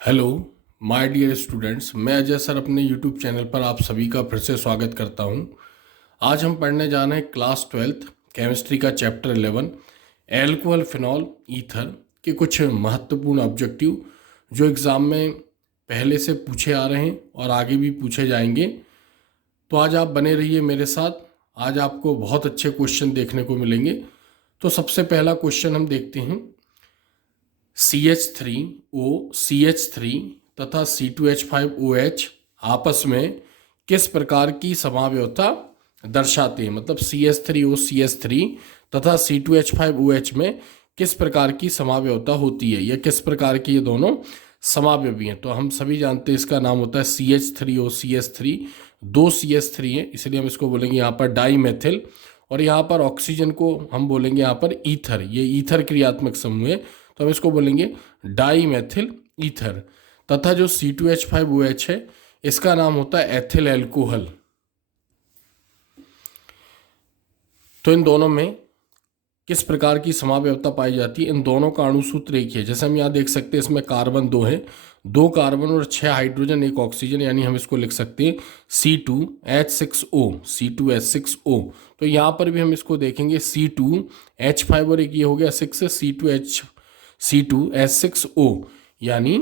Hello my dear students, मैं Ajay sir अपने YouTube channel पर आप सभी का फिर से स्वागत करता हूं। आज हम पढ़ने जा रहे हैं क्लास 12th केमिस्ट्री का चैप्टर 11 एल्कोहल फिनॉल ईथर के कुछ महत्वपूर्ण ऑब्जेक्टिव जो एग्ज़ाम में पहले से पूछे आ रहे हैं और आगे भी पूछे जाएंगे। तो आज आप बने रहिए मेरे साथ, आज आपको बहुत अच्छे क्वेश्चन देखने को मिलेंगे। तो सबसे पहला क्वेश्चन हम देखते हैं। CH3O CH3 तथा C2H5OH आपस में किस प्रकार की समावयवता दर्शाते हैं। मतलब CH3O CH3 तथा C2H5OH में किस प्रकार की समावयवता होती है या किस प्रकार की ये दोनों समावयवी हैं। तो हम सभी जानते हैं इसका नाम होता है CH3O CH3। दो CH3 हैं, इसलिए हम इसको बोलेंगे यहाँ पर डाई मेथिल, और यहाँ पर ऑक्सीजन को हम बोलेंगे यहाँ पर ईथर। ये ईथर क्रियात्मक समूह है, तो हम इसको बोलेंगे डाई मेथिल ईथर। तथा जो C2H5OH है इसका नाम होता है एथिल एल्कोहल। तो इन दोनों में किस प्रकार की समावयवता पाई जाती है। इन दोनों का अणुसूत्र एक ही है। जैसे हम यहाँ देख सकते हैं, इसमें कार्बन 2 है, 2 कार्बन और 6 हाइड्रोजन 1 ऑक्सीजन, यानी हम इसको लिख सकते हैं C2H6O C2H6O। तो यहाँ पर भी हम इसको देखेंगे C2H5 और एक ये हो गया 6 C2H6O, यानी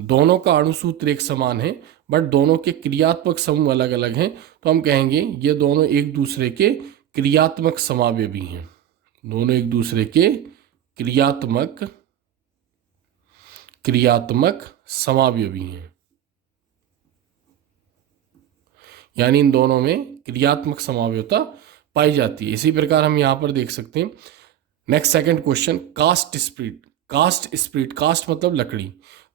दोनों का अणुसूत्र एक समान है बट दोनों के क्रियात्मक समूह अलग अलग हैं। तो हम कहेंगे ये दोनों एक दूसरे के क्रियात्मक समावयवी हैं। दोनों एक दूसरे के क्रियात्मक समावयवी हैं, यानी इन दोनों में क्रियात्मक समावयवता पाई जाती है। इसी प्रकार हम यहां पर देख सकते हैं। नेक्स्ट सेकंड क्वेश्चन, कास्ट स्पिरिट। कास्ट मतलब लकड़ी।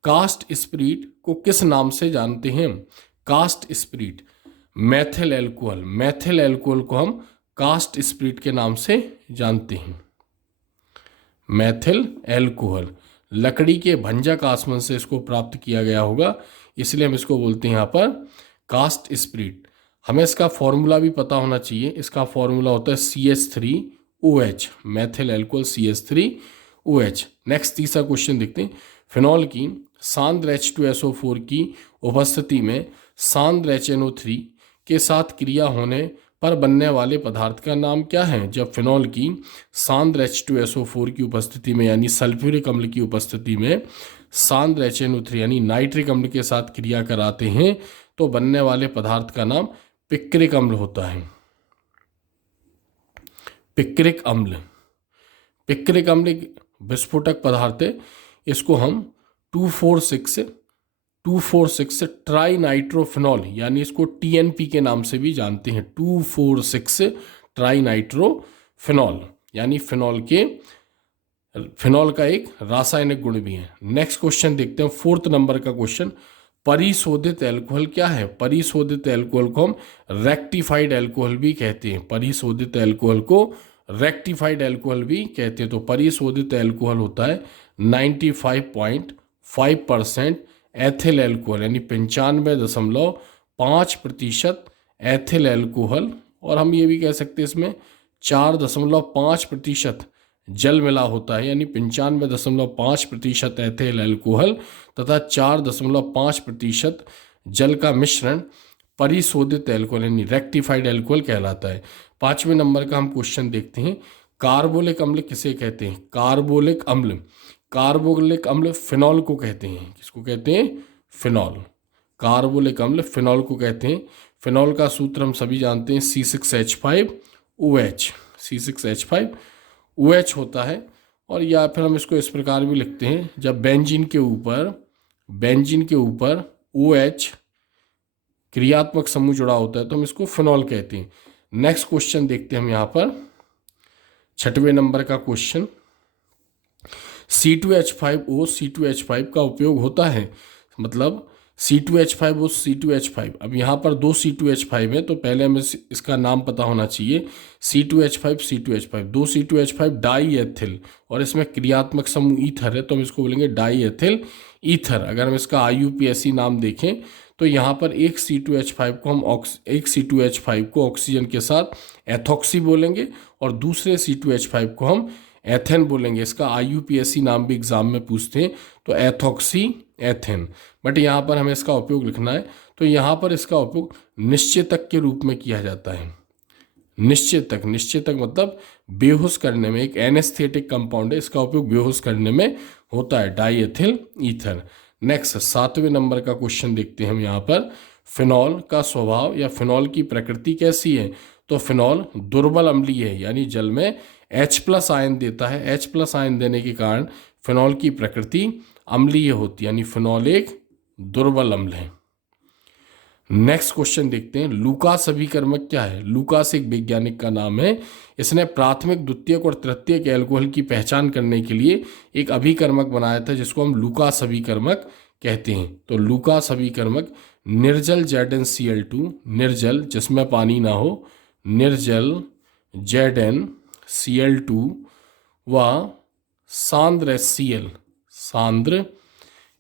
कास्ट स्पिरिट को किस नाम से जानते हैं। कास्ट स्पिरिट मैथिल एल्कोहल को हम कास्ट स्पिरिट के नाम से जानते हैं। मैथिल एल्कोहल लकड़ी के भंजक आसवन से इसको प्राप्त किया गया होगा, इसलिए हम इसको बोलते हैं यहाँ पर कास्ट स्पिरिट। हमें इसका फॉर्मूला भी पता होना चाहिए। इसका फॉर्मूला होता है CH3OH, Maithil alcohol CH3OH। Next तीसरा क्वेश्चन देखते हैं। फिनॉल की सांद्र H2SO4 की उपस्थिति में सांद्र HNO3 के साथ क्रिया होने पर बनने वाले पदार्थ का नाम क्या है। जब फिनॉल की सांद्र H2SO4 की उपस्थिति में यानी सल्फ्यूरिक अम्ल की उपस्थिति में सांद्र HNO3 यानी नाइट्रिक अम्ल के साथ क्रिया कराते हैं तो बनने वाले पदार्थ का नाम पिक्रिक अम्ल होता है। पिक्रिक अम्ल एक विस्फोटक पदार्थ है। इसको हम 246 ट्राई नाइट्रोफिनॉल यानी इसको TNP के नाम से भी जानते हैं। 246 ट्राई नाइट्रोफिनॉल यानी फिनॉल का एक रासायनिक गुण भी है। नेक्स्ट क्वेश्चन देखते हैं, 4th नंबर का क्वेश्चन। परिशोधित एल्कोहल क्या है। परिशोधित एल्कोहल को हम रेक्टिफाइड एल्कोहल भी कहते हैं। परिशोधित एल्कोहल को रेक्टिफाइड एल्कोहल भी कहते हैं। तो परिशोधित एल्कोहल होता है 95.5% एथिल एल्कोहल, यानी 95.5% एथिल एल्कोहल। और हम ये भी कह सकते हैं इसमें 4.5% जल मिला होता है, यानी 95.5% एथिल एल्कोहल तथा 4.5% जल का मिश्रण परिशोधित एल्कोहल यानी रेक्टिफाइड एल्कोहल कहलाता है। 5वें नंबर का हम क्वेश्चन देखते हैं। कार्बोलिक अम्ल किसे कहते हैं। कार्बोलिक अम्ल फिनॉल को कहते हैं। किसको कहते हैं। फिनॉल। कार्बोलिक अम्ल फिनॉल को कहते हैं। फिनॉल का सूत्र हम सभी जानते हैं C6H5OH होता है। और या फिर हम इसको इस प्रकार भी लिखते हैं, जब बेंजीन के ऊपर OH क्रियात्मक समूह जुड़ा होता है तो हम इसको फिनॉल कहते हैं। नेक्स्ट क्वेश्चन देखते हैं हम यहाँ पर 6वें नंबर का क्वेश्चन। C2H5O C2H5 का उपयोग होता है। मतलब C2H5O C2H5, अब यहाँ पर 2 C2H5 है तो पहले हमें इसका नाम पता होना चाहिए। C2H5 2 C2H5 डाई एथिल, और इसमें क्रियात्मक समूह ईथर है तो हम इसको बोलेंगे डाई एथिल ईथर। अगर हम इसका IUPAC नाम देखें तो यहाँ पर एक C2H5 को ऑक्सीजन के साथ एथॉक्सी बोलेंगे और दूसरे C2H5 को हम एथेन बोलेंगे। इसका IUPAC नाम भी एग्जाम में पूछते हैं। तो एथेन, बट यहाँ पर हमें इसका उपयोग लिखना है, तो यहाँ पर इसका उपयोग निश्चेतक के रूप में किया जाता है। निश्चेतक, निश्चेतक मतलब बेहोश करने में, एक एनेस्थेटिक कंपाउंड है, इसका उपयोग बेहोश करने में होता है, डाई एथिल ईथर। नेक्स्ट 7वें नंबर का क्वेश्चन देखते हैं हम यहाँ पर, फिनॉल का स्वभाव या फिनॉल की प्रकृति कैसी है? तो फिनॉल दुर्बल अम्लीय है, यानी जल में H+ आयन देता है। H+ आयन देने के कारण फिनॉल की प्रकृति अम्लीय होती है, यानी फिनॉल एक दुर्बल अम्ल है। नेक्स्ट क्वेश्चन देखते हैं, लूकास अभिकर्मक क्या है? लूकास एक वैज्ञानिक का नाम है। इसने प्राथमिक, द्वितीयक और तृतीयक एल्कोहल की पहचान करने के लिए एक अभिकर्मक बनाया था, जिसको हम लूकास अभिकर्मक कहते हैं। तो लूकास अभिकर्मक निर्जल ZnCl2, निर्जल जिसमें पानी ना हो, निर्जल ZnCl2 व सांद्र HCl, सांद्र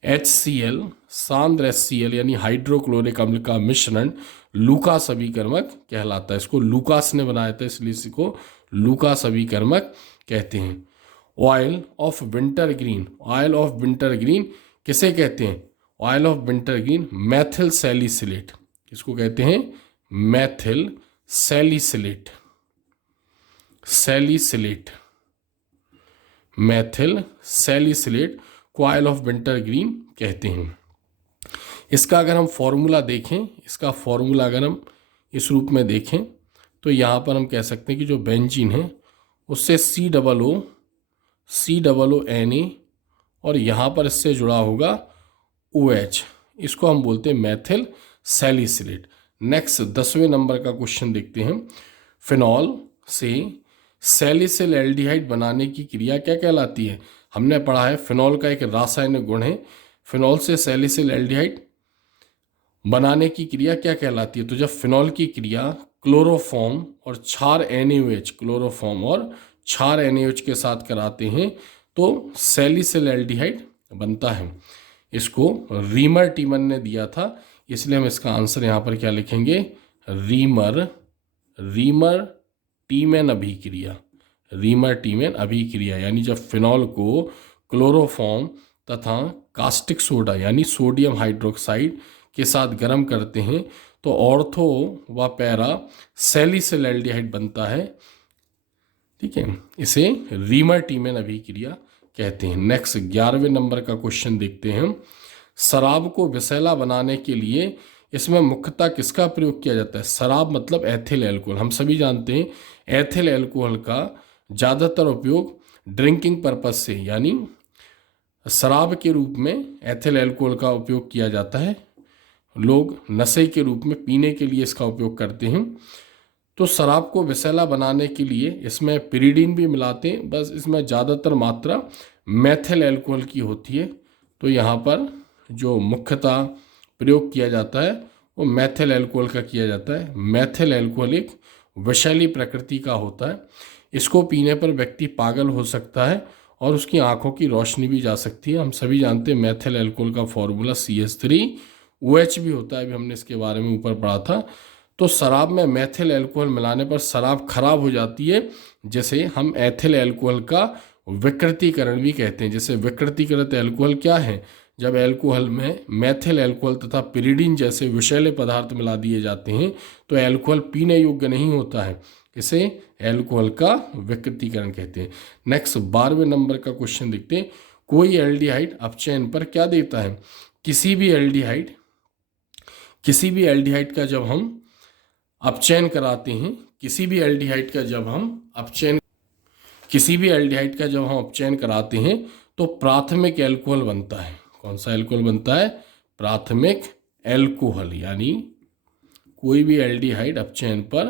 HCl, सांद्र HCl यानी हाइड्रोक्लोरिक अम्ल का मिश्रण लूकास अभिकर्मक कहलाता है। इसको लूकास ने बनाया था, इसलिए इसको लूकास अभिकर्मक कहते हैं। Oil of winter green, oil of winter green किसे कहते हैं? Oil of winter green Maithil salicylate, किसको कहते हैं? Maithil salicylate, salicylate, Maithil salicylate को ऑयल ऑफ विंटर ग्रीन कहते हैं। इसका अगर हम फॉर्मूला देखें, इसका फॉर्मूला अगर हम इस रूप में देखें, तो यहाँ पर हम कह सकते हैं कि जो बेंजीन है उससे COO और यहाँ पर इससे जुड़ा होगा OH, इसको हम बोलते हैं मैथिल सैलिसिलेट। नेक्स्ट 10वें नंबर का क्वेश्चन देखते हैं, फिनॉल से सैलिसिल एल्डिहाइड बनाने की क्रिया क्या कहलाती है? हमने पढ़ा है फिनॉल का एक रासायनिक गुण है, फिनॉल से सैलिसिल एल्डिहाइड बनाने की क्रिया क्या कहलाती है? तो जब फिनॉल की क्रिया क्लोरोफॉर्म और क्षार NaOH, क्लोरोफॉर्म और क्षार NaOH के साथ कराते हैं तो सैलिसिल एल्डिहाइड बनता है। इसको रीमर टीमन ने दिया था, इसलिए हम इसका आंसर यहाँ पर क्या लिखेंगे? रीमर टीमन अभिक्रिया, रीमर टीमन अभिक्रिया, यानी जब फिनॉल को क्लोरोफॉर्म तथा कास्टिक सोडा यानी सोडियम हाइड्रोक्साइड के साथ गर्म करते हैं तो ऑर्थो व पैरा सैलिसिल एल्डिहाइड बनता है। ठीक है, इसे रीमर टीमन अभिक्रिया कहते हैं। नेक्स्ट 11वें नंबर का क्वेश्चन देखते हैं, शराब को विषैला बनाने के लिए इसमें मुख्यतः किसका प्रयोग किया जाता है? शराब मतलब एथिल एल्कोहल, हम सभी जानते हैं एथिल एल्कोहल का ज़्यादातर उपयोग ड्रिंकिंग पर्पस से, यानी शराब के रूप में एथिल एल्कोहल का उपयोग किया जाता है। लोग नशे के रूप में पीने के लिए इसका उपयोग करते हैं। तो शराब को विषैला बनाने के लिए इसमें पिरीडिन भी मिलाते हैं, बस इसमें ज़्यादातर मात्रा मैथिल एल्कोहल की होती है। तो यहाँ पर जो मुख्यतः प्रयोग किया जाता है वो मैथिल एल्कोहल का किया जाता है। मैथिल एल्कोहल एक विषैली प्रकृति का होता है, इसको पीने पर व्यक्ति पागल हो सकता है और उसकी आंखों की रोशनी भी जा सकती है। हम सभी जानते हैं मैथिल एल्कोहल का फॉर्मूला CH3OH भी होता है, अभी हमने इसके बारे में ऊपर पढ़ा था। तो शराब में मैथिल एल्कोहल मिलाने पर शराब खराब हो जाती है, जैसे हम एथिल एल्कोहल का विकृतीकरण भी कहते हैं। जैसे विकृतीकृत एल्कोहल क्या है? जब एल्कोहल में मैथिल एल्कोहल तथा पिरीडिन जैसे विषैले पदार्थ मिला दिए जाते हैं तो एल्कोहल पीने योग्य नहीं होता है, इसे एल्कोहल का विकृतीकरण कहते हैं। नेक्स्ट 12वें नंबर का क्वेश्चन देखते हैं, कोई एल्डिहाइड अपचयन पर क्या देता है? किसी भी एल्डिहाइड का जब हम अपचयन कराते हैं, किसी भी एल्डिहाइड का जब हम अपचयन कराते हैं तो प्राथमिक एल्कोहल बनता है। कौन सा एल्कोहल बनता है? प्राथमिक एल्कोहल, यानी कोई भी एल्डिहाइड अपचयन पर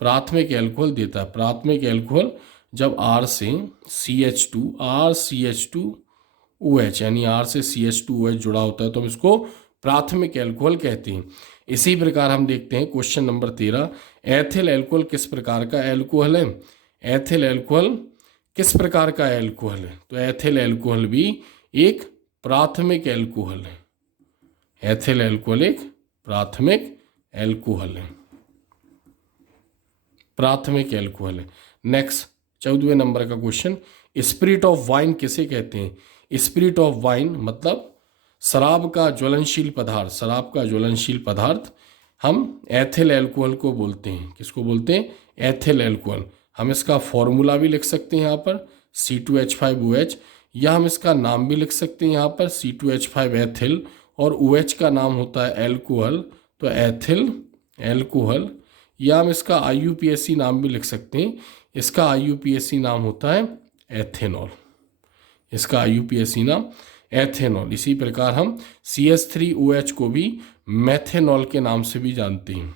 प्राथमिक एल्कोहल देता है। प्राथमिक एल्कोहल जब R से CH2OH यानी R से CH2OH जुड़ा होता है तो हम इसको प्राथमिक एल्कोहल कहते हैं। इसी प्रकार हम देखते हैं क्वेश्चन नंबर 13, एथिल एल्कोहल किस प्रकार का एल्कोहल है? एथिल एल्कोहल किस प्रकार का एल्कोहल है? तो एथिल एल्कोहल भी एक प्राथमिक एल्कोहल है। एथिल एल्कोहल एक प्राथमिक एल्कोहल है, प्राथमिक एल्कोहल है। नेक्स्ट 14वें नंबर का क्वेश्चन, स्पिरिट ऑफ वाइन किसे कहते हैं? स्पिरिट ऑफ वाइन मतलब शराब का ज्वलनशील पदार्थ हम एथिल एल्कोहल को बोलते हैं। किसको बोलते हैं? Ethyl alcohol. हम इसका फॉर्मूला भी लिख सकते हैं यहाँ पर C2H5OH, या हम इसका नाम भी लिख सकते हैं यहाँ पर C2H5 एथिल, और OH का नाम होता है एल्कोहल, तो एथिल एल्कोहल। या हम इसका IUPAC नाम भी लिख सकते हैं, इसका IUPAC नाम होता है एथेनॉल। इसका IUPAC नाम एथेनॉल। इसी प्रकार हम CH3OH को भी मेथेनॉल के नाम से भी जानते हैं।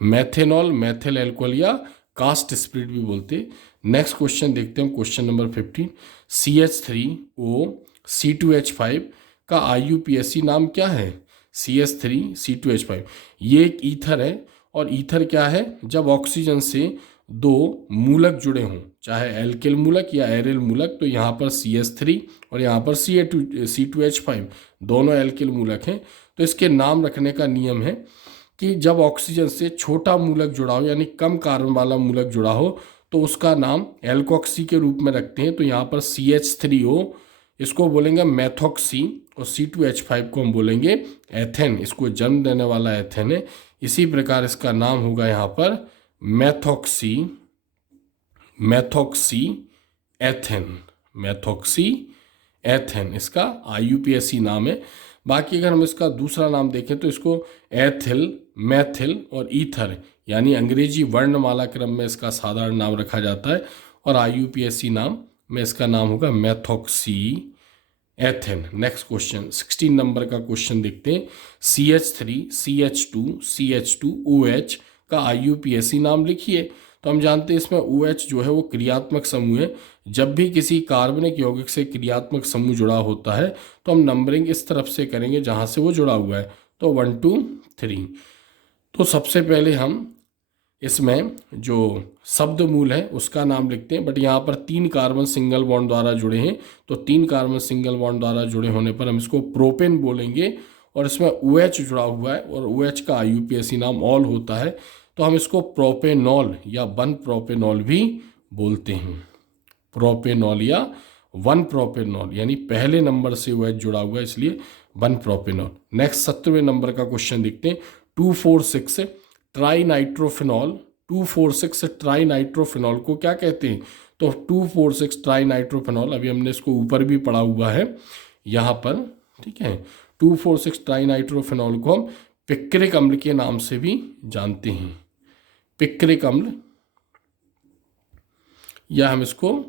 मेथेनॉल, मेथिल एल्कोहल या कास्ट स्प्रिट भी बोलते हैं। नेक्स्ट क्वेश्चन देखते हैं, क्वेश्चन नंबर 15। CH3O C2H5 का IUPAC नाम क्या है? CH3 C2H5 ये एक ईथर है, और ईथर क्या है? जब ऑक्सीजन से दो मूलक जुड़े हों, चाहे एल्किल मूलक या एरिल मूलक, तो यहाँ पर CH3 और यहाँ पर C2H5 दोनों एल्किल मूलक हैं। तो इसके नाम रखने का नियम है कि जब ऑक्सीजन से छोटा मूलक जुड़ा हो, यानी कम कार्बन वाला मूलक जुड़ा हो, तो उसका नाम एल्कोक्सी के रूप में रखते हैं। तो यहाँ पर CH3O इसको बोलेंगे मैथोक्सी, और C2H5 को हम बोलेंगे एथेन। इसको जन्म देने वाला एथेन है। इसी प्रकार इसका नाम होगा यहाँ पर मैथोक्सी एथेन। इसका IUPAC नाम है। बाकी अगर हम इसका दूसरा नाम देखें तो इसको एथिल, मैथिल और ईथर, यानी अंग्रेजी वर्णमाला क्रम में इसका साधारण नाम रखा जाता है, और IUPAC नाम में इसका नाम होगा methoxy ethane. Next question 16 number का क्वेश्चन देखते हैं। CH3 CH2OH का IUPAC नाम लिखिए। तो हम जानते हैं इसमें OH जो है वो क्रियात्मक समूह है। जब भी किसी कार्बनिक यौगिक से क्रियात्मक समूह जुड़ा होता है तो हम नंबरिंग इस तरफ से करेंगे जहाँ से वो जुड़ा हुआ है, तो 1 2 3। तो सबसे पहले हम इसमें जो शब्द मूल है उसका नाम लिखते हैं, बट यहाँ पर 3 कार्बन सिंगल बॉन्ड द्वारा जुड़े हैं, तो 3 कार्बन सिंगल बॉन्ड द्वारा जुड़े होने पर हम इसको प्रोपेन बोलेंगे, और इसमें OH जुड़ा हुआ है और OH का IUPAC नाम ऑल होता है, तो हम इसको प्रोपेनॉल या 1 प्रोपेनॉल भी बोलते हैं। प्रोपेनॉल या 1 प्रोपेनॉल, यानी पहले नंबर से OH जुड़ा हुआ है, इसलिए 1 प्रोपेनॉल। नेक्स्ट 17वें नंबर का क्वेश्चन देखते हैं। 2,4,6 ट्राइनाइट्रोफिनॉल, 2,4,6 ट्राइनाइट्रोफिनॉल को क्या कहते हैं? तो 2,4,6 ट्राइनाइट्रोफिनॉल, अभी हमने इसको ऊपर भी पढ़ा हुआ है यहाँ पर, ठीक है। 2,4,6 ट्राइनाइट्रोफिनॉल को हम पिक्रिक अम्ल के नाम से भी जानते हैं। पिक्रिक अम्ल, या हम इसको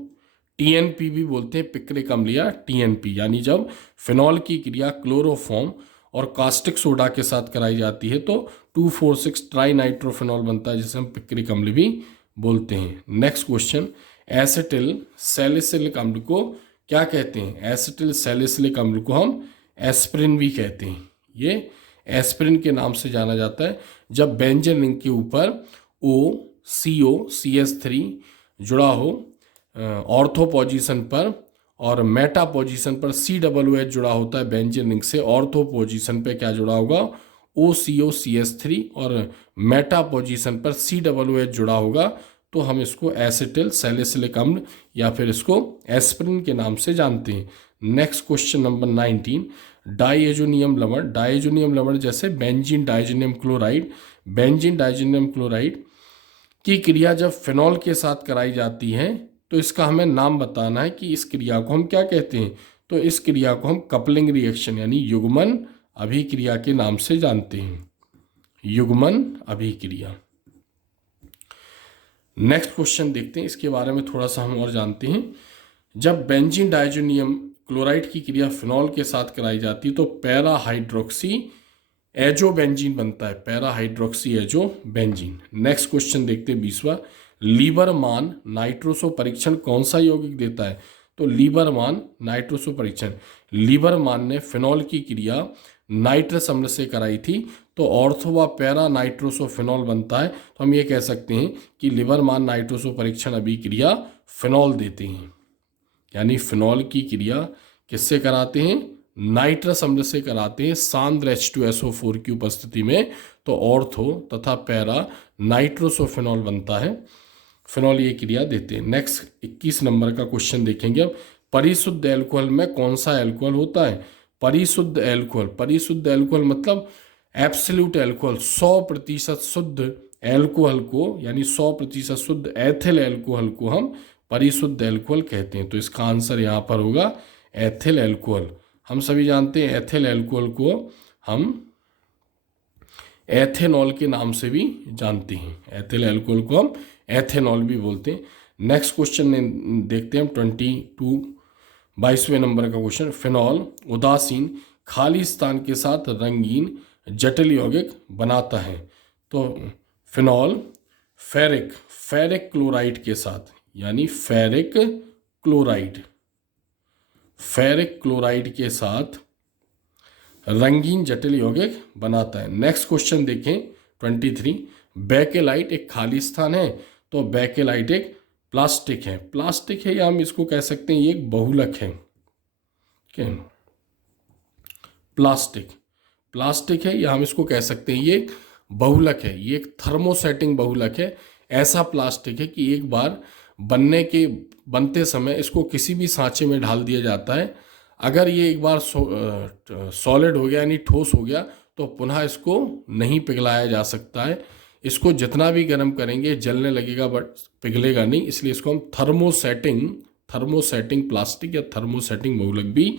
TNP भी बोलते हैं, पिक्रिक अम्ल या TNP। यानी जब फिनॉल की क्रिया क्लोरोफॉर्म और कास्टिक सोडा के साथ कराई जाती है तो 2,4,6 ट्राइनाइट्रोफिनॉल बनता है, जिसे हम पिक्रिक अम्ल भी बोलते हैं। नेक्स्ट क्वेश्चन, एसिटिल सैलिसिलिक अम्ल को क्या कहते हैं? एसिटिल सैलिसिलिक अम्ल को हम एस्प्रिन भी कहते हैं। ये एस्प्रिन के नाम से जाना जाता है जब बेंजीन रिंग के ऊपर OCO-CH3 जुड़ा हो ऑर्थो पोजीशन पर, और मेटा पोजीशन पर COOH जुड़ा होता है बेंजीन रिंग से। ऑर्थो पोजीशन पे क्या जुड़ा होगा? OCO-CH3, और मेटा पोजीशन पर COOH जुड़ा होगा, तो हम इसको एसिटिल सैलिसिलिक अम्ल या फिर इसको एस्प्रिन के नाम से जानते हैं। नेक्स्ट क्वेश्चन नंबर 19, डाइएजोनियम लवण। डाइएजोनियम लवण जैसे बेंजीन डाइजेनियम क्लोराइड, बेंजीन डाइजेनियम क्लोराइड की क्रिया जब फिनॉल के साथ कराई जाती है तो इसका हमें नाम बताना है कि इस क्रिया को हम क्या कहते हैं। तो इस क्रिया को हम कपलिंग रिएक्शन यानी युग्मन अभिक्रिया के नाम से जानते हैं। युग्मन अभिक्रिया। नेक्स्ट क्वेश्चन देखते हैं, इसके बारे में थोड़ा सा हम और जानते हैं। जब बेंजीन डाइजेनियम क्लोराइड की क्रिया फिनॉल के साथ कराई जाती है तो पैरा हाइड्रोक्सी एजोबेंजीन बनता है, para hydroxy azobenzene. Next question देखते हैं 20वां, लीबरमान नाइट्रोसो परीक्षण कौन सा यौगिक देता है? तो लीबरमान नाइट्रोसो परीक्षण, लीबरमान ने फिनॉल की क्रिया नाइट्रस अम्ल से कराई थी तो ऑर्थो व पैरा नाइट्रोसो फिनॉल बनता है। तो हम ये कह सकते हैं कि लीबरमान नाइट्रोसो परीक्षण अभिक्रिया फिनॉल देते हैं, यानी फिनॉल की क्रिया किससे कराते हैं? नाइट्रस अम्ल से कराते हैं सांद्र H2SO4 की उपस्थिति में, तो ऑर्थो तथा पैरा नाइट्रोसोफिनॉल बनता है, फिनॉल ये क्रिया देते हैं। नेक्स्ट 21 नंबर का क्वेश्चन देखेंगे अब, परिशुद्ध एल्कोहल में कौन सा एल्कोहल होता है? परिशुद्ध एल्कोहल, परिशुद्ध एल्कोहल मतलब एब्सोल्यूट एल्कोहल, 100% शुद्ध एल्कोहल को, यानी 100% शुद्ध एथिल एल्कोहल को हम परिशुद्ध एल्कोहल कहते हैं। तो इसका आंसर यहाँ पर होगा एथिल एल्कोहल। हम सभी जानते हैं एथिल एल्कोहल को हम एथेनॉल के नाम से भी जानते हैं, एथिल एल्कोहल को हम एथेनॉल भी बोलते हैं। नेक्स्ट क्वेश्चन देखते हैं हम 22वें नंबर का क्वेश्चन। फिनॉल उदासीन खाली स्थान के साथ रंगीन जटिल यौगिक बनाता है। तो फिनॉल फेरिक क्लोराइड के साथ, यानी फेरिक क्लोराइड के साथ रंगीन जटिल यौगिक बनाता है। नेक्स्ट क्वेश्चन देखें 23। बेकेलाइट एक खाली स्थान है, तो बेकेलाइट एक प्लास्टिक है या हम इसको कह सकते हैं ये एक बहुलक है। क्या प्लास्टिक है या हम इसको कह सकते हैं ये एक बहुलक है, ये एक थर्मोसेटिंग बहुलक है। ऐसा प्लास्टिक है कि एक बार बनते समय इसको किसी भी सांचे में डाल दिया जाता है। अगर ये एक बार सॉलिड हो गया यानी ठोस हो गया तो पुनः इसको नहीं पिघलाया जा सकता है। इसको जितना भी गर्म करेंगे जलने लगेगा बट पिघलेगा नहीं, इसलिए इसको हम थर्मोसेटिंग प्लास्टिक या थर्मोसेटिंग बहुलक भी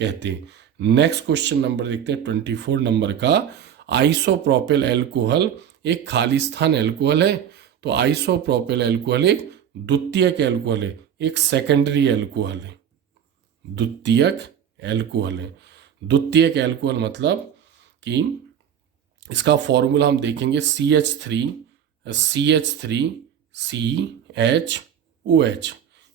कहते हैं। नेक्स्ट क्वेश्चन नंबर देखते हैं 24 नंबर का। आइसोप्रोपिल एल्कोहल एक खाली स्थान एल्कोहल है, तो आइसोप्रोपिल एल्कोहल एक द्वितीयक एल्कोहल है, एक सेकेंडरी एल्कोहल है। द्वितीयक एल्कोहल मतलब कि इसका फॉर्मूला हम देखेंगे CH3CHOH,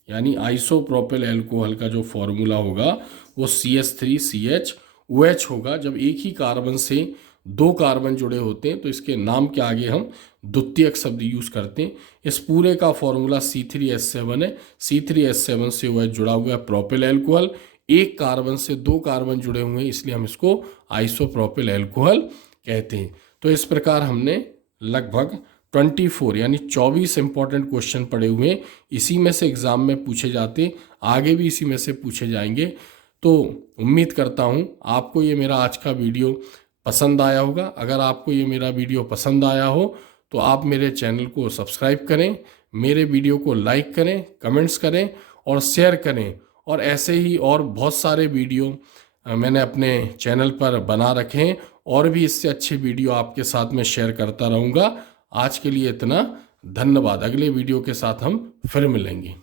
यानी आइसोप्रोपिल एल्कोहल का जो फॉर्मूला होगा वो CH3CHOH होगा। जब एक ही कार्बन से 2 कार्बन जुड़े होते हैं तो इसके नाम के आगे हम द्वितीयक शब्द यूज करते हैं। इस पूरे का फॉर्मूला C3H7 है। C3H7 से OH जुड़ा हुआ है प्रोपिल एल्कोहल, एक कार्बन से 2 कार्बन जुड़े हुए हैं, इसलिए हम इसको आइसोप्रोपिल एल्कोहल कहते हैं। तो इस प्रकार हमने लगभग 24 यानी 24 इंपॉर्टेंट क्वेश्चन पढ़े हुए हैं। इसी में से एग्जाम में पूछे जाते, आगे भी इसी में से पूछे जाएंगे। तो उम्मीद करता हूँ आपको ये मेरा आज का वीडियो पसंद आया होगा। अगर आपको ये मेरा वीडियो पसंद आया हो तो आप मेरे चैनल को सब्सक्राइब करें, मेरे वीडियो को लाइक करें, कमेंट्स करें और शेयर करें। और ऐसे ही और बहुत सारे वीडियो मैंने अपने चैनल पर बना रखे हैं और भी इससे अच्छे वीडियो आपके साथ में शेयर करता रहूँगा। आज के लिए इतना, धन्यवाद। अगले वीडियो के साथ हम फिर मिलेंगे।